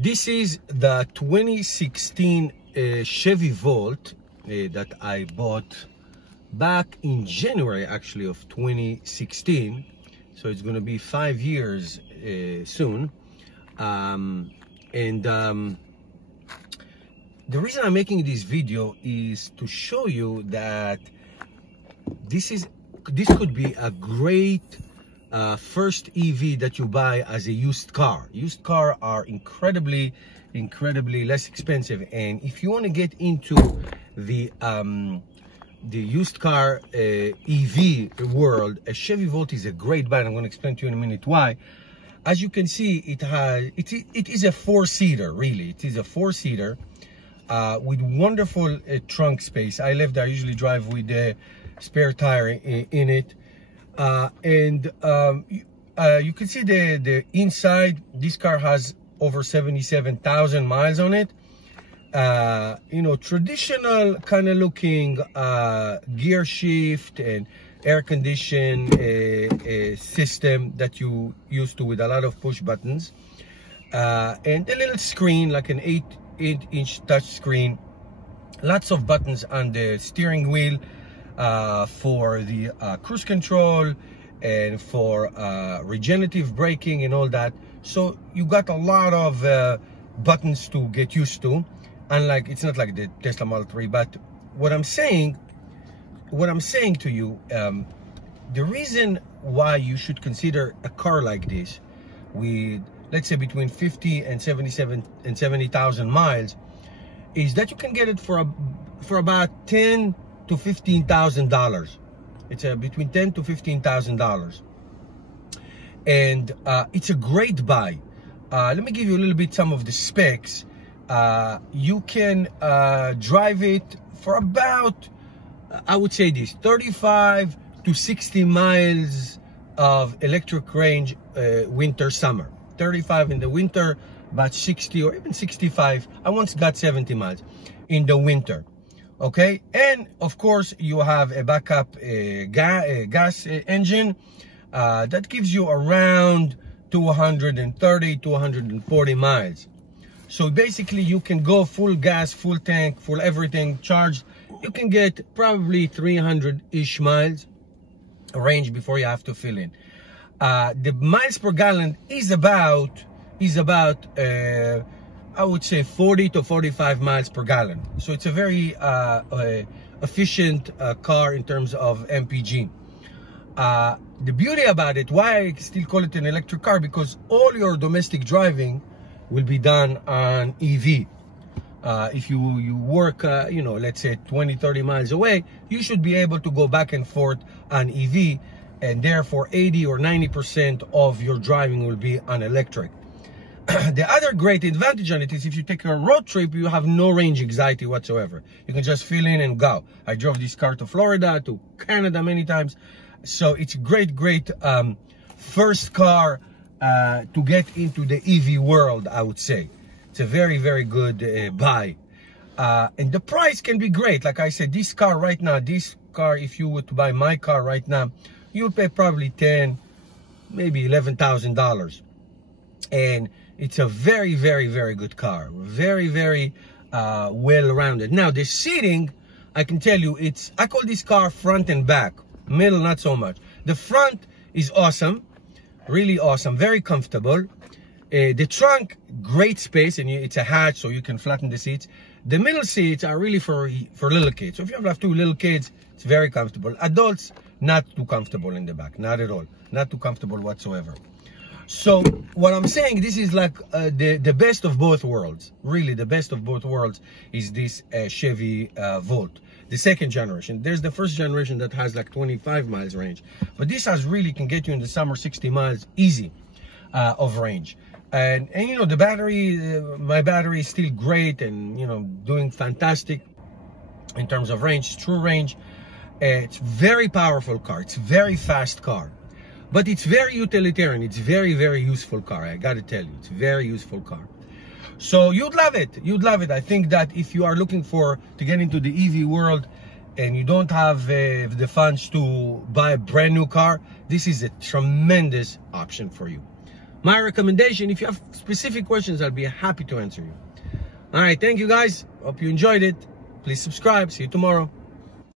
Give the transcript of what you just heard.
This is the 2016 Chevy Volt that I bought back in January, actually, of 2016. So it's going to be 5 years soon. The reason I'm making this video is to show you that this could be a great first EV that you buy as a used car. Used cars are incredibly less expensive, and if you want to get into the used car EV world, a Chevy Volt is a great buy. I'm going to explain to you in a minute why. As you can see, it is a four-seater. Really, it is a four-seater with wonderful trunk space. I usually drive with a spare tire in it. You can see the inside. This car has over 77,000 miles on it. You know, traditional kind of looking gear shift and air condition system that you used to with a lot of push buttons, and a little screen, like an 8-inch touch screen. Lots of buttons on the steering wheel for the cruise control and for regenerative braking and all that. So you got a lot of buttons to get used to. Unlike, it's not like the Tesla Model 3, but what I'm saying to you, the reason why you should consider a car like this with, let's say, between 50 and 70,000 miles is that you can get it for about $10,000 to $15,000. It's between $10,000 to $15,000, and it's a great buy. Let me give you a little bit some of the specs. You can drive it for about, I would say this, 35 to 60 miles of electric range winter, summer. 35 in the winter, about 60 or even 65. I once got 70 miles in the winter. Okay, and of course you have a backup gas engine that gives you around 230 to 140 miles. So basically you can go full gas, full tank, full everything charged. You can get probably 300-ish miles range before you have to fill in. The miles per gallon is about I would say 40 to 45 miles per gallon. So it's a very efficient car in terms of MPG. The beauty about it, why I still call it an electric car, because all your domestic driving will be done on EV. If you work, you know, let's say 20-30 miles away, you should be able to go back and forth on EV, and therefore 80 or 90% of your driving will be on electric. The other great advantage on it is if you take a road trip, you have no range anxiety whatsoever. You can just fill in and go. I drove this car to Florida, to Canada many times. So it's a great first car to get into the EV world, I would say. It's a very good buy. And the price can be great. Like I said, this car right now, if you were to buy my car right now, you would pay probably $10,000, maybe $11,000. And it's a very good car. Very well-rounded. Now, the seating, I can tell you, I call this car front and back. Middle, not so much. The front is awesome. Really awesome. Very comfortable. The trunk, great space, and it's a hatch, so you can flatten the seats. The middle seats are really for little kids. So if you have 2 little kids, it's very comfortable. Adults, not too comfortable in the back. Not at all. Not too comfortable whatsoever. So what I'm saying, this is like the best of both worlds. Really, the best of both worlds is this Chevy Volt, the second generation. There's the first generation that has like 25 miles range, but this has really can get you in the summer 60 miles easy of range. And you know, the battery, my battery is still great, and you know, doing fantastic in terms of range, true range. It's very powerful car. It's a very fast car. But it's very utilitarian. It's very useful car. I gotta tell you, it's a very useful car. So you'd love it. You'd love it. I think that if you are looking to get into the EV world and you don't have the funds to buy a brand new car, this is a tremendous option for you. my recommendation. If you have specific questions, I'll be happy to answer you. All right, thank you guys. Hope you enjoyed it. Please subscribe. See you tomorrow.